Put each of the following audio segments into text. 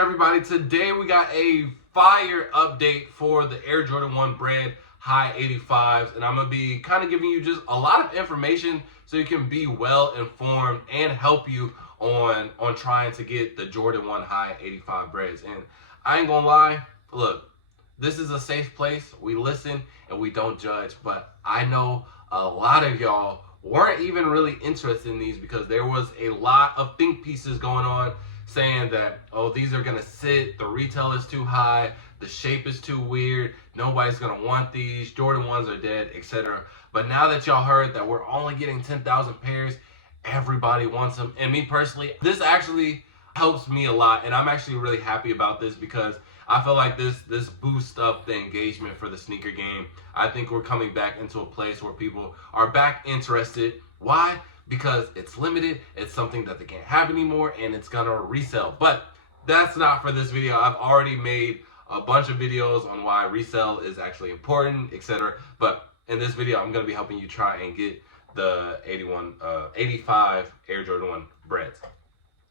everybody? Today we got a fire update for the Air Jordan 1 Bred High 85s, and I'm going to be kind of giving you just a lot of information so you can be well informed and help you on trying to get the Jordan 1 High 85 Breds. And I ain't gonna lie, look, this is a safe place. We listen and we don't judge, but I know a lot of y'all weren't even really interested in these because there was a lot of think pieces going on saying that, oh, these are gonna sit, the retail is too high, the shape is too weird, nobody's gonna want these, Jordan 1s are dead, etc. But now that y'all heard that we're only getting 10,000 pairs, everybody wants them. And me personally, this actually helps me a lot, and I'm actually really happy about this because I feel like this boosts up the engagement for the sneaker game. I think we're coming back into a place where people are back interested. Why? Because it's limited, it's something that they can't have anymore, and it's gonna resell. But that's not for this video. I've already made a bunch of videos on why resale is actually important, etc. But in this video, I'm gonna be helping you try and get the 85 Air Jordan 1 Breds.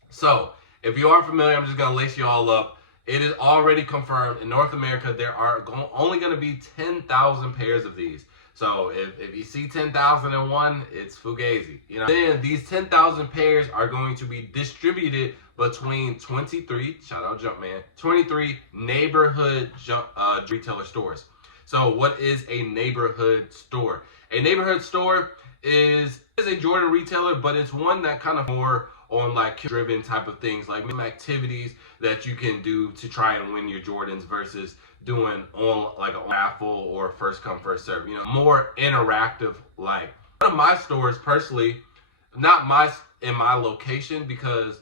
So if you aren't familiar, I'm just gonna lace you all up. It is already confirmed in North America there are only going to be 10,000 pairs of these. So if you see 10,001, it's fugazi. You know. Then these 10,000 pairs are going to be distributed between 23, shout out Jumpman, 23 neighborhood retailer stores. So what is a neighborhood store? A neighborhood store is a Jordan retailer, but it's one that kind of more on like driven type of things, like activities that you can do to try and win your Jordans versus doing on like a raffle or first come first serve, you know, more interactive. Like one of my stores personally, not in my location, because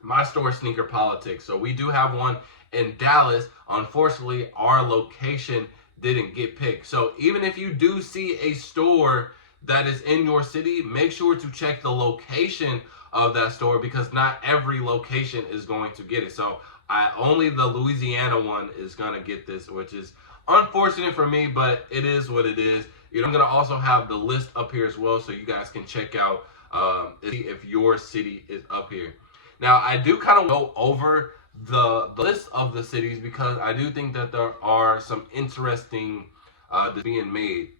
my store is Sneaker Politics, so we do have one in Dallas. Unfortunately, our location didn't get picked. So even if you do see a store that is in your city, make sure to check the location of that store, because not every location is going to get it. So only the Louisiana one is going to get this, which is unfortunate for me, but it is what it is. You know, I'm going to also have the list up here as well, so you guys can check out if your city is up here. Now, I do kind of go over the list of the cities because I do think that there are some interesting being made.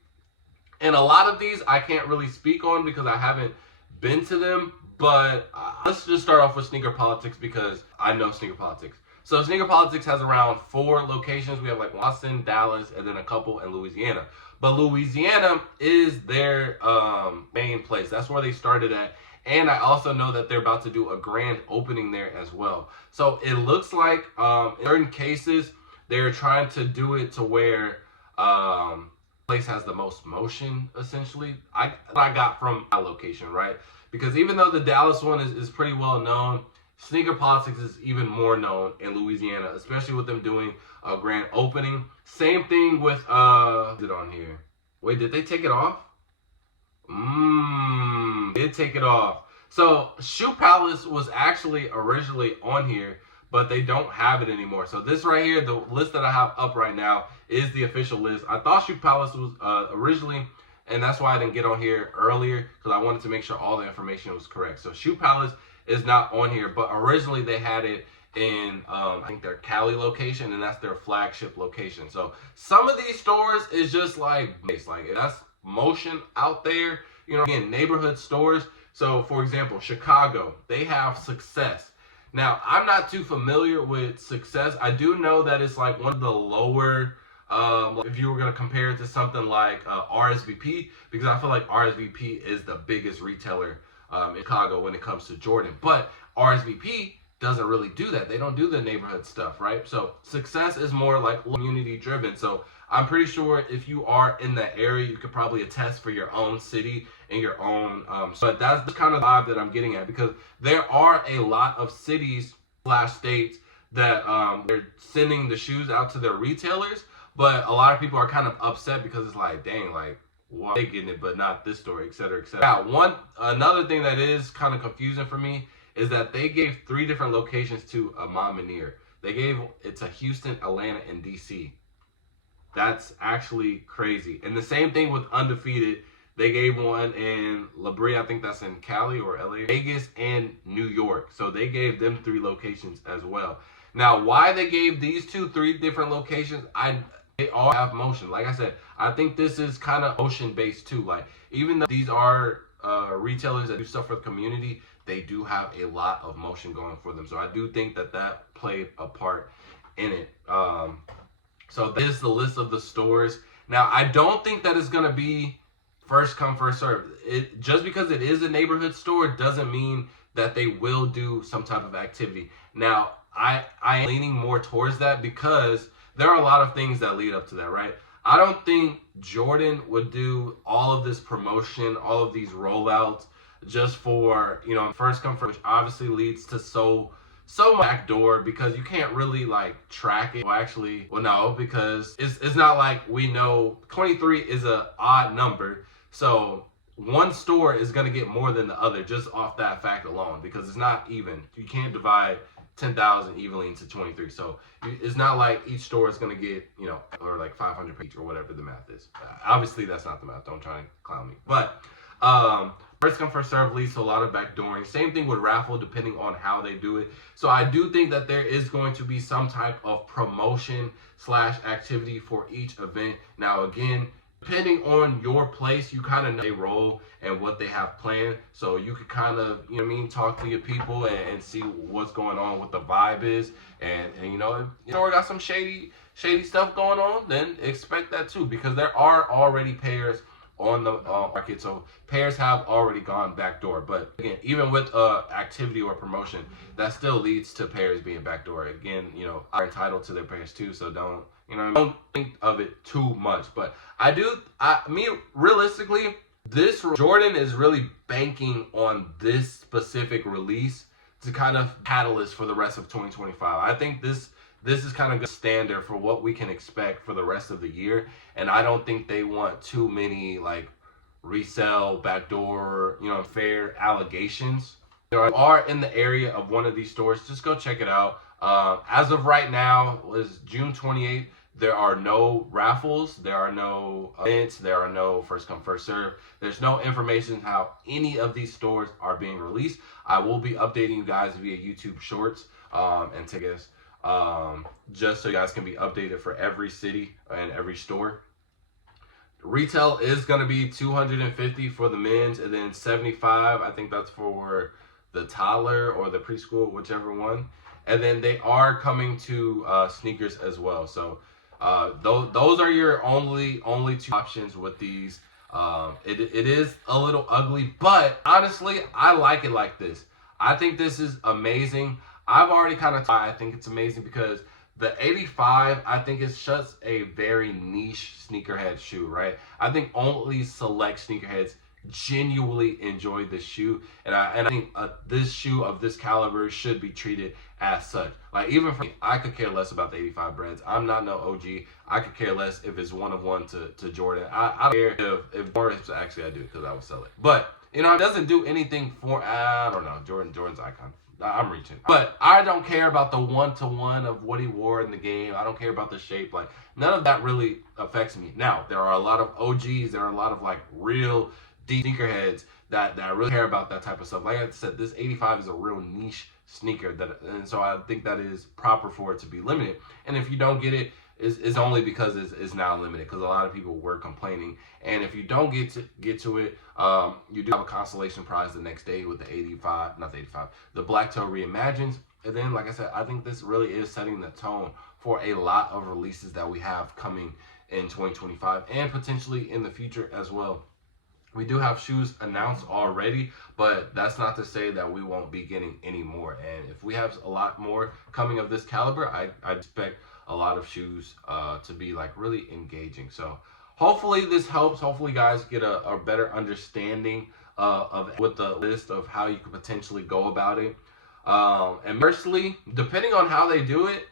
And a lot of these I can't really speak on because I haven't been to them. But let's just start off with Sneaker Politics because I know Sneaker Politics. So Sneaker Politics has around 4 locations. We have like Austin, Dallas, and then a couple in Louisiana. But Louisiana is their main place. That's where they started at. And I also know that they're about to do a grand opening there as well. So it looks like in certain cases, they're trying to do it to where place has the most motion, essentially. I got from my location, right? Because even though the Dallas one is pretty well known, Sneaker Politics is even more known in Louisiana, especially with them doing a grand opening. Same thing with, is it on here? Wait, did they take it off? They did take it off. So Shoe Palace was actually originally on here, but they don't have it anymore. So this right here, the list that I have up right now, is the official list. I thought Shoe Palace was originally, and that's why I didn't get on here earlier, because I wanted to make sure all the information was correct. So Shoe Palace is not on here, but originally they had it in, I think their Cali location, and that's their flagship location. So some of these stores is just like that's motion out there, you know, again, neighborhood stores. So for example, Chicago, they have Success. Now, I'm not too familiar with Success. I do know that it's like one of the lower, if you were going to compare it to something like RSVP, because I feel like RSVP is the biggest retailer in Chicago when it comes to Jordan. But RSVP doesn't really do that. They don't do the neighborhood stuff, right? So Success is more like community driven. So I'm pretty sure if you are in that area, you could probably attest for your own city and your own. But that's the kind of vibe that I'm getting at, because there are a lot of cities / states that they're sending the shoes out to their retailers. But a lot of people are kind of upset because it's like, dang, like, why are they getting it, but not this store, etc., etc. Now, another thing that is kind of confusing for me is that they gave 3 different locations to Ahmad Manir. They gave it to Houston, Atlanta, and DC. That's actually crazy. And the same thing with Undefeated. They gave one in La Brea, I think that's in Cali or LA, Vegas, and New York. So they gave them 3 locations as well. Now, why they gave these 3 different locations, they all have motion. Like I said, I think this is kind of motion based too. Like, even though these are retailers that do stuff for the community, they do have a lot of motion going for them. So I do think that played a part in it. So that is the list of the stores. Now, I don't think that it's gonna be first come, first serve. It just because it is a neighborhood store doesn't mean that they will do some type of activity. Now, I am leaning more towards that because there are a lot of things that lead up to that, right? I don't think Jordan would do all of this promotion, all of these rollouts just for, first come first, which obviously leads to so much backdoor because you can't really like track it. Well, no, because it's not like we know 23 is a odd number. So one store is going to get more than the other just off that fact alone because it's not even. You can't divide 10,000 evenly into 23. So it's not like each store is going to get, or like 500 per each or whatever the math is. Obviously, that's not the math. Don't try and clown me. But first come, first serve leads to a lot of backdooring. Same thing with raffle, depending on how they do it. So I do think that there is going to be some type of promotion / activity for each event. Now, again, depending on your place, you kind of know they roll and what they have planned. So you could kind of, talk to your people and see what's going on, what the vibe is. And we got some shady stuff going on, then expect that too. Because there are already pairs on the market. So pairs have already gone backdoor. But again, even with activity or promotion, that still leads to pairs being backdoor. Again, are entitled to their pairs too. So don't think of it too much. But realistically, this Jordan is really banking on this specific release to kind of catalyst for the rest of 2025. I think this is kind of a standard for what we can expect for the rest of the year. And I don't think they want too many like resale, backdoor, fair allegations. If you are in the area of one of these stores, just go check it out. As of right now, was June 28th. There are no raffles, there are no events, there are no first come, first serve. There's no information how any of these stores are being released. I will be updating you guys via YouTube Shorts and tickets, just so you guys can be updated for every city and every store. Retail is going to be $250 for the men's, and then $75, I think that's for the toddler or the preschool, whichever one. And then they are coming to sneakers as well. So those are your only 2 options with these. It is a little ugly, but honestly, I like it like this. I think this is amazing. I've already I think it's amazing because the 85, I think it's just a very niche sneakerhead shoe, right? I think only select sneakerheads genuinely enjoy this shoe, and I think this shoe of this caliber should be treated as such. Like, even for me, I could care less about the 85 Breds. I'm not no OG. I could care less if it's 1 of 1 to Jordan. I don't care if Morris, actually I do, because I would sell it. But it doesn't do anything for, I don't know, Jordan's icon. I'm reaching. But I don't care about the 1-to-1 of what he wore in the game. I don't care about the shape. Like, none of that really affects me. Now, there are a lot of OGs. There are a lot of like real deep sneakerheads that really care about that type of stuff. Like I said, this 85 is a real niche sneaker, and so I think that is proper for it to be limited. And if you don't get it, it's only because it's now limited, because a lot of people were complaining. And if you don't get to it, you do have a consolation prize the next day with the 85, not the 85, the Black Toe Reimagines. And then, like I said, I think this really is setting the tone for a lot of releases that we have coming in 2025 and potentially in the future as well. We do have shoes announced already, but that's not to say that we won't be getting any more. And if we have a lot more coming of this caliber, I expect a lot of shoes to be like really engaging. So hopefully this helps. Hopefully guys get a better understanding with the list of how you could potentially go about it. And personally, depending on how they do it,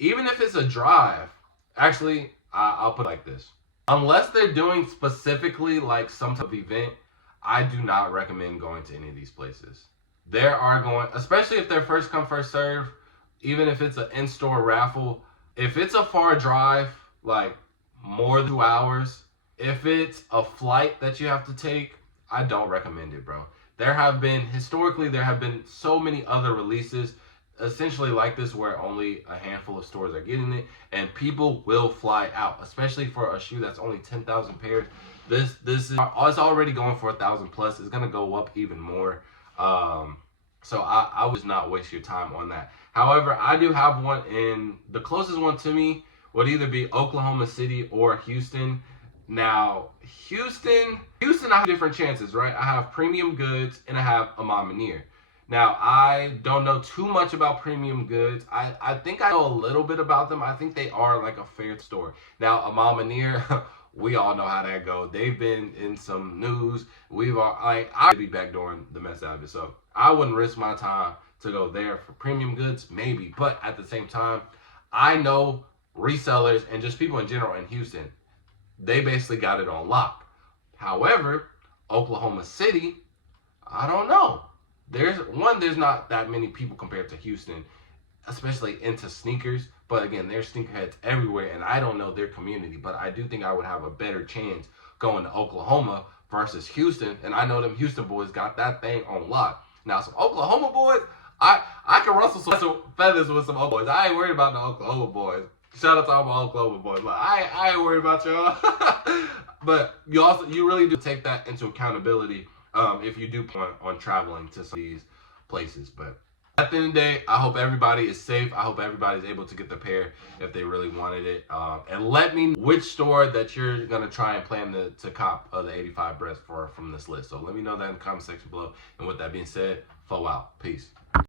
even if it's a drive, actually, I'll put it like this. Unless they're doing specifically like some type of event, I do not recommend going to any of these places. There are going, especially if they're first come, first serve, even if it's an in-store raffle, if it's a far drive, like more than 2 hours, If it's a flight that you have to take, I don't recommend it, bro. Historically, there have been so many other releases essentially like this where only a handful of stores are getting it, and people will fly out, especially for a shoe that's only 10,000 pairs. This is it's already going for 1,000 plus. It's gonna go up even more. So I would not waste your time on that. However, I do have one in the closest one to me would either be Oklahoma City or Houston. Now, I have different chances, right? I have Premium Goods and I have Imam Munir. Now, I don't know too much about Premium Goods. I think I know a little bit about them. I think they are like a fair store. Now, Imam Munir, we all know how that goes. They've been in some news. I'd be backdooring the mess out of it. So I wouldn't risk my time to go there for Premium Goods, maybe. But at the same time, I know resellers and just people in general in Houston, they basically got it on lock. However, Oklahoma City, I don't know. There's not that many people compared to Houston, especially into sneakers. But again, there's sneakerheads everywhere, and I don't know their community. But I do think I would have a better chance going to Oklahoma versus Houston, and I know them Houston boys got that thing on lock. Now, some Oklahoma boys, I can rustle some feathers with some Oklahoma boys. I ain't worried about the Oklahoma boys. Shout out to all my Oklahoma boys. But I ain't worried about y'all. But you really do take that into accountability if you do plan on traveling to some of these places. But at the end of the day, I hope everybody is safe. I hope everybody's able to get the pair if they really wanted it. And let me know which store that you're going to try and plan to cop the 85 Breds from this list. So let me know that in the comment section below. And with that being said, flow out. Peace.